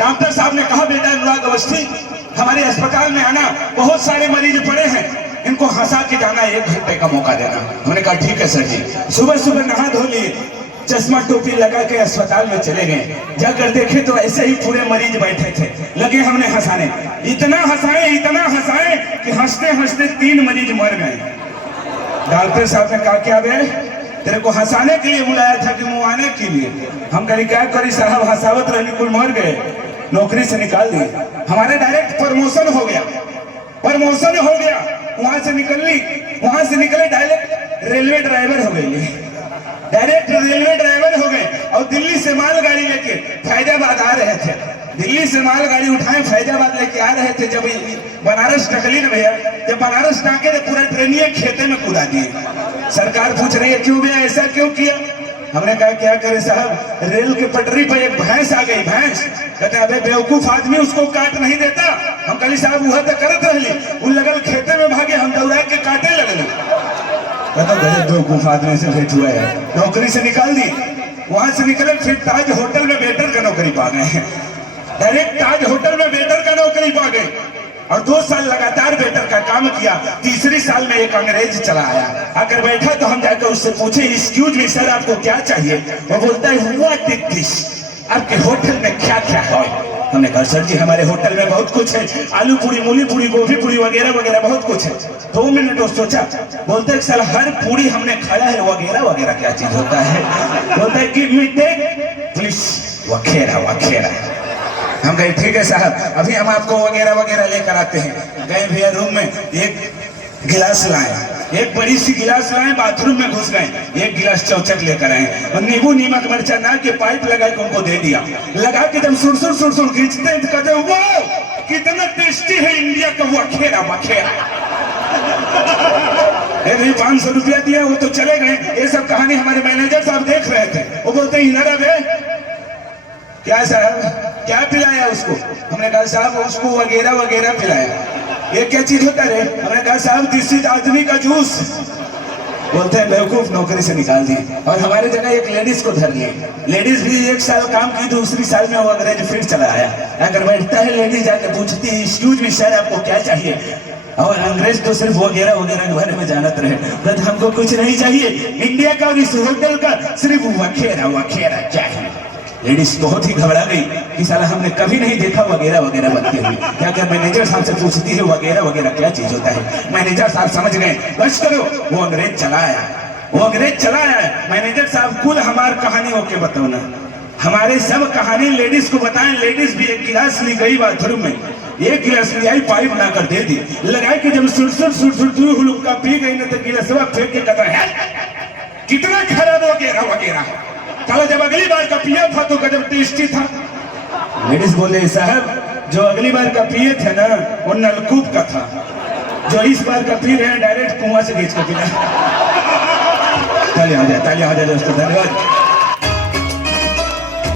Doctor साहब ने कहा बेटा अनुराग अवस्थी हमारे अस्पताल में आना, बहुत सारे मरीज पड़े हैं, इनको हंसा के जाना, 1 घंटे का मौका देना। हमने कहा ठीक है सर जी। सुबह सुबह नहा धो लिए, चश्मा टोपी लगा के अस्पताल में चले गए। जाकर देखे तो ऐसे ही पूरे मरीज बैठे थे, लगे हमने हंसाने। इतना हंसाए कि हंसते हंसते 3 मरीज मर गए। डॉक्टर साहब ने कहा क्या बे, तेरे को हंसाने के लिए बुलाया था कि मुआने के लिए? हम कहीं क्या करी साहब, हंसावत रहने कुल मर गए, नौकरी से निकाल दिए। हमारे डायरेक्ट प्रमोशन हो गया। वहां से निकले डायरेक्ट रेलवे ड्राइवर हो गए। और दिल्ली से मालगाड़ी लेके फैजाबाद आ रहे थे। दिल्ली से मालगाड़ी उठाए फैजाबाद लेके आ रहे थे। जब बनारस टकली न भैया, जब बनारस टाके तो पूरा ट्रेनिया खेते में कूदा दिए। सरकार पूछ रही है क्यों भैया, ऐसा क्यों किया? हमने कहा क्या करे साहब, रेल के पटरी पर एक भैंस आ गई। भैंस कहते अबे बेवकूफ आदमी, उसको काट नहीं देता। हम कही साहब वह तो करत रही, उन लगल खेते में भागे, हम दौड़ा के काटे लगल। कहता बेवकूफ आदमी से भेंट हुआ है, नौकरी से निकाल दी। वहां से निकले फिर ताज होटल में वेटर का नौकरी पा गए। डायरेक्ट ताज होटल में वेटर का नौकरी पा गए और 2 साल लगातार वेटर का काम किया। तीसरी साल में एक अंग्रेज चला आया, आकर बैठा तो हम जाकर उससे पूछे एक्सक्यूज मी सर आपको क्या चाहिए? वो बोलता है व्हाट इज दिस, आपके होटल में क्या क्या है? हमने कहा सर जी हमारे होटल में बहुत कुछ है, आलू पूरी, मूली पूरी, गोभी पूरी वगैरह वगैरह बहुत कुछ है। 2 मिनट और सोचा, बोलते है सर हर पूरी हमने खाया है, वगैरह वगैरह क्या चीज होता है? बोलता है गिव मी टेक प्लीज वगैरह। हम कहे ठीक है साहब, अभी हम आपको वगैरह वगैरह लेकर आते हैं। गए भैया रूम में, एक गिलास लाए, एक बड़ी सी गिलास लाए, बाथरूम में घुस गए, 1 गिलास चौचक लेकर आए और नींबू नीमक मिर्चा ना के पाइप लगा के उनको दे दिया। लगा के जब सुरसुर खींचते हैं तो कहते वो कितना टेस्टी है इंडिया का वखेरा। 500 रुपया दिया, वो तो चले गए। ये सब कहानी हमारे मैनेजर साहब देख रहे थे। वो बोलते इनारा बे क्या साहब क्या पिलाया उसको? हमने कहा साहब उसको वगैरह वगैरह पिलाया। ये क्या चीज होता है? हमने कहा साहब दिस इज आदमी का जूस। बोलते हैं बेवकूफ, नौकरी से निकाल दिए और हमारे जगह एक लेडीज को धर लिए। लेडीज भी 1 साल काम की, दूसरी साल में वो अंग्रेज फिर चला आया। अगर बैठता है लेडीज जाकर पूछती है एक्सक्यूज मी सर आपको क्या चाहिए? और अंग्रेज तो सिर्फ वगैरह वगैरह के बारे में जानत रहे, बट हमको कुछ नहीं चाहिए, इंडिया का और इस होटल का सिर्फ वगैरह चाहिए। लेडीज बहुत ही घबरा गई कि साला हमने कभी नहीं देखा वगैरह वगैरह बनते हुए। क्या क्या मैनेजर साहब से पूछती है वगैरह वगैरह क्या चीज होता है? मैनेजर साहब समझ गए, बस करो वो अंग्रेज चला आया। मैनेजर साहब कुल हमार कहानी ओके बताओ ना, हमारे सब कहानी लेडीज को बताएं। लेडीज भी 1 गिलास ली गई बाथरूम में, 1 गिलास ले आई, पाइप ला कर दे दी। लगाए कि जब सुरसुर हुलुक्का पी गई ना तो गिलासवा फेंक के कहता है कितना खराब वगैरह। कल जब अगली बार का पिया था तो गजब टेस्टी था। लेडीज बोले साहब जो अगली बार का पिए थे ना वो नलकूप का था, जो इस बार का पी रहे हैं डायरेक्ट कुआं से खींच के पीना। ताली आ जाए दोस्तों, धन्यवाद।